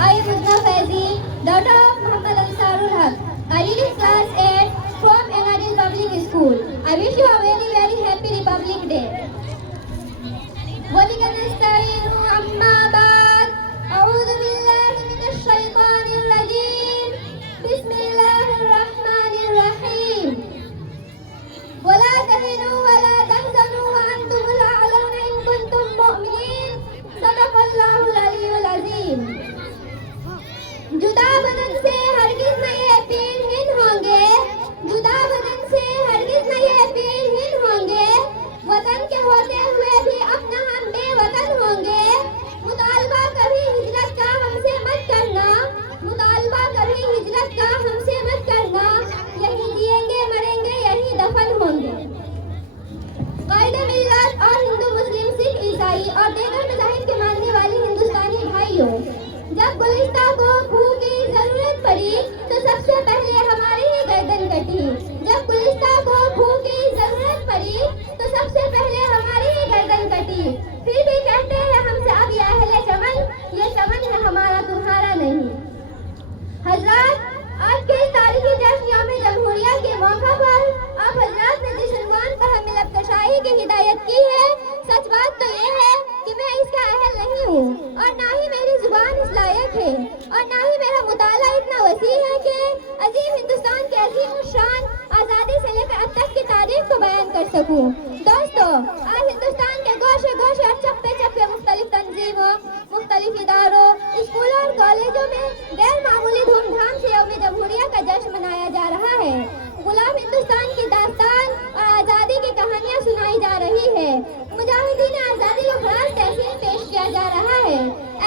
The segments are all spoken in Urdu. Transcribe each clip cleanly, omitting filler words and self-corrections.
I am Udna Faizi, daughter of Muhammad Ansarul Haq. I read in class 8 from NRL Public School. I wish you a very happy Republic Day. وبك نستعين أما بعد أعوذ بالله من الشيطان الرجيم بسم الله الرحمن الرحيم ولا تهنوا ولا تحزنوا وأنتم الأعلون إن كنتم مؤمنين صدق الله العلي العظيم. جدا بدن سے ہرگز نہ یہ پیر ہن ہوں گے، جدا بدن سے ہرگز نہ یہ پیر ہن ہوں گے، وطن کے ہوتے ہوئے بھی اپنا ہم بے وطن ہوں گے. مطالبہ کبھی ہجرت کا ہم سے مت کرنا، مطالبہ کبھی ہجرت کا ہم سے مت کرنا، یہی جئیں گے مریں گے یہی دفن ہوں گے. قائد ملت اور ہندو مسلم سکھ عیسائی اور دیگر مذاہب کے ماننے والے ہندوستانی بھائیوں، جب گلستہ کو خون کی ضرورت پڑی تو سب سے پہلے ہماری ہی گردن کٹی. جب گلستہ کو خون کی ضرورت پڑی تو سب سے پہلے ہماری ہی گردن کٹی. پھر بھی کہتے ہیں ہم سے اب یہ اہل چمن، یہ چمن ہے ہمارا تمہارا نہیں. حضرات، آج کے اس تاریخی جشن یوم جمہوریہ کے موقع پر آپ حضرات نے جس عنوان پر ہمیں لبکشائی کی ہدایت کی ہے، سچ بات تو یہ ہے کہ میں اس کا اہل نہیں ہوں، اور نہ ہی میری زبان اس لائق ہے، اور نہ ہی میرا مطالعہ اتنا وسیع ہے کہ عظیم ہندوستان کے عظیم الشان آزادی سے لے کر اب تک کی تاریخ کو بیان کر سکوں. دوستو، آج ہندوستان کے گوشے گوشے اور چپے چپے مختلف تنظیموں، مختلف اداروں، اسکولوں اور کالجوں میں غیر معمولی دھوم دھام سے یوم جمہوریہ کا جشن منایا جا رہا ہے. غلام ہندوستان کی داستان اور آزادی کی کہانیاں سنائی جا رہی ہے. مجاہدین آزادی کو خراج تحسین پیش کیا جا رہا ہے.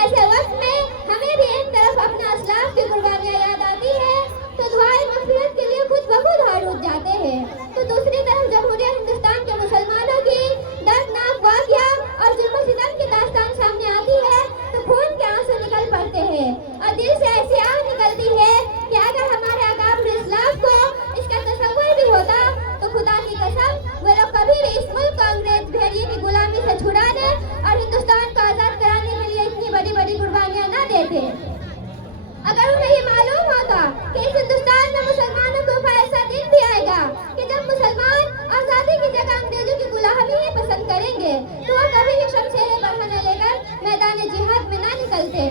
ایسے وقت میں ہمیں بھی ایک طرف اپنا اسلاف کی قربانیاں یاد آتی ہے تو دعائیں مغفرت کے لیے خود بخود ہار اٹھ جاتے ہیں، تو دوسری طرف جمہوریہ ہندوستان کے مسلمانوں کی دردناک واقعہ اور ظلم و ستم کی داستان سامنے آتی ہے تو خون کے آنسو نکل پڑتے ہیں اور دل سے ایسی آگ نکلتی ہے کہ اگر ہمارے اکابر اسلاف کو اس کا تصور بھی ہوتا تو خدا کی قسم وہ لوگ کبھی بھی اس ملک کو انگریز بھیڑیے کی غلامی سے چھڑانے اور ہندوستان کو آزاد کرانے کے لیے اتنی بڑی بڑی قربانیاں نہ دیتے. اگر انہیں یہ معلوم ہوتا کہ اس ہندوستان میں مسلمانوں کے اوپر ایسا دن بھی آئے گا کہ جب مسلمان آزادی کی جگہ انگریزوں کی غلامی ہی پسند کریں گے تو وہ کبھی بھی شمشیر برہنہ لے کر میدان جہاد میں نہ نکلتے.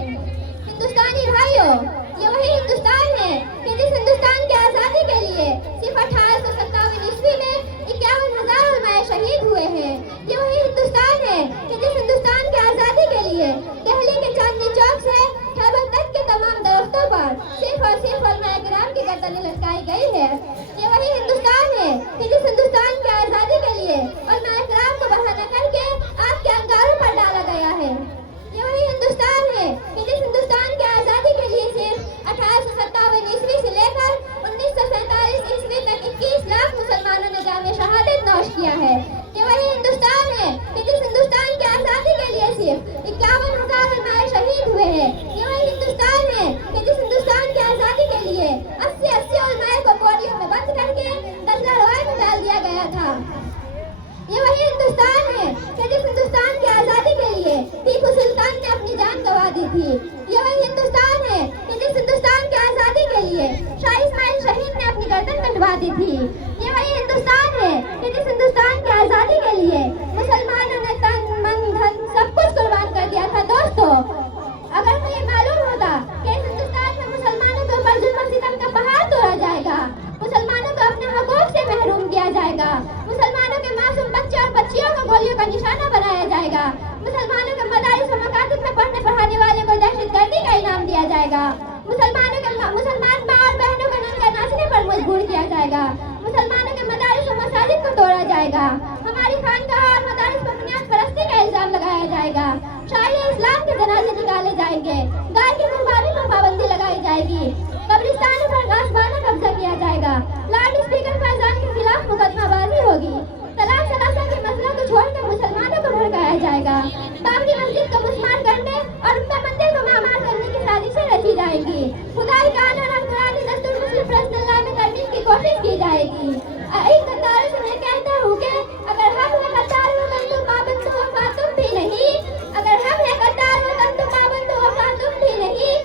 ہندوستانی بھائیوں، یہ وہی ہندوستان ہے کہ جس ہندوستان کی آزادی کے لیے صرف 1857 عیسوی میں 51,000 علماء شہید ہوئے ہیں. یہ وہی ہندوستان ہے کہ جس ہندوستان کی آزادی کے لیے دہلی کے چاندنی چوک سے خیبر تک کے تمام درختوں پر صرف اور صرف علماء کرام کی گردنیں لٹکائی گئی ہے. یہ وہی ہندوستان ہے کہ جس ہندوستان کی آزادی کے لیے علماء کرام کو بہانہ کر کے آگ کے انگاروں پر ڈالا گیا ہے. یہ وہی ہندوستان ہے کہ جس ہندوستان کی آزادی کے لیے صرف 1857 عیسوی سے لے کر 1947 عیسوی تک 21 لاکھ مسلمانوں نے جام شہادت نوش کیا ہے. یہ وہی ہندوستان ہے کہ جس ہندوستان کی آزادی کے لیے صرف 51,000 علماء شہید ہوئے ہیں. یہ وہی ہندوستان ہے کہ جس ہندوستان کی آزادی کے لیے 80 علماء کو بوریوں میں بند کر کے دسلا روائے میں ڈال دیا گیا تھا. یہ وہی ہندوستان ہے کہ جس ہندوستان کی آزادی کے لیے ٹیپو سلطان نے اپنی جان گنوا دی تھی. یہ وہی ہندوستان ہے کہ جس ہندوستان کی آزادی کے لیے شاہ اسماعیل شہید نے اپنی گردن کٹوا دی تھی. یہ وہی ہندوستان ہے کہ جس ہندوستان کی آزادی کے لیے مسلمانوں نے تن من دھن سب کچھ قربان کر دیا تھا. دوستو، اگر مجھے معلوم ہوتا کہ اس ہندوستان میں مسلمانوں کے اوپر ظلم و ستم کا پہاڑ توڑا جائے گا، مسلمانوں کو اپنے حقوق سے محروم کیا جائے گا، مسلمانوں کے معصوم بچے اور بچیوں کو گولیوں کا نشانہ بنایا جائے گا، مسلمانوں کے مدارس و مکاتب میں پڑھنے پڑھانے والے کو دہشت گردی کا انعام دیا جائے گا، مسلمان ماں اور بہنوں کو ننگا ناچنے پر مجبور کیا جائے گا، مسلمانوں کے مدارس و مساجد کو توڑا جائے گا، ہماری خانقاہ اور مدارس پر بنیاد پرستی کا الزام لگایا جائے گا، شاعر اسلام کے جنازے نکالے جائیں گے، گائے کی قربانی پر پابندی لگائی جائے گی، قبرستانوں پر غاصبانہ قبضہ کیا جائے گا، لاؤڈ اسپیکر پر اذان کے خلاف مقدمہ بازی ہوگی، طلاق ثلاثہ کے مسئلہ کو چھوڑ کر مسلمانوں کو بھڑکایا جائے گا، بابری مسجد کو مسمار کرنے اور ان کا مندر کو معمار کرنے کی سازشیں رچی جائیں گی، خدائی قانون اور قرآنی دستور مسلم پرسنل لا میں ترمیم کی کوشش کی جائے گی. ایک غداروں سے میں کہتا ہوں کہ اگر ہم ہیں غدار وطن تو پابند وفا تم بھی نہیں، اگر ہم ہیں غدار وطن تو پابند وفا تم بھی نہیں،